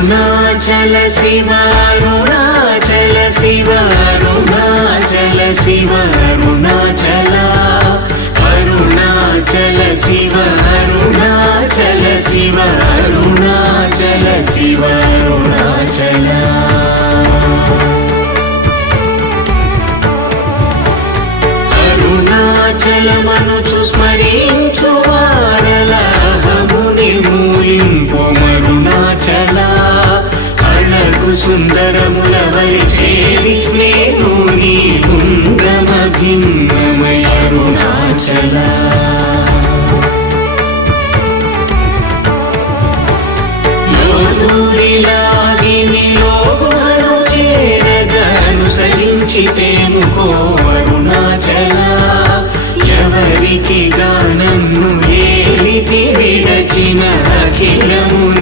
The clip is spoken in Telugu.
అరుణాచల శివ అరుణాచల శివ అరుణాచల శివ అరుణాచల అరుణాచల శివ అరుణాచల శివ అరుణాచల శివ అరుణాచల అరుణాచలమనుచు స్మరించు వారలహముని మూలింపు మరుణాచల అణగు సుందరముల వలి చేరి నేను నీ గుండమ భిన్నమయ అరుణాచల లోదూరిలాగిని లోగుహను చేరగా అనుసరించితేముకో అరుణాచల ఎవరికి గానం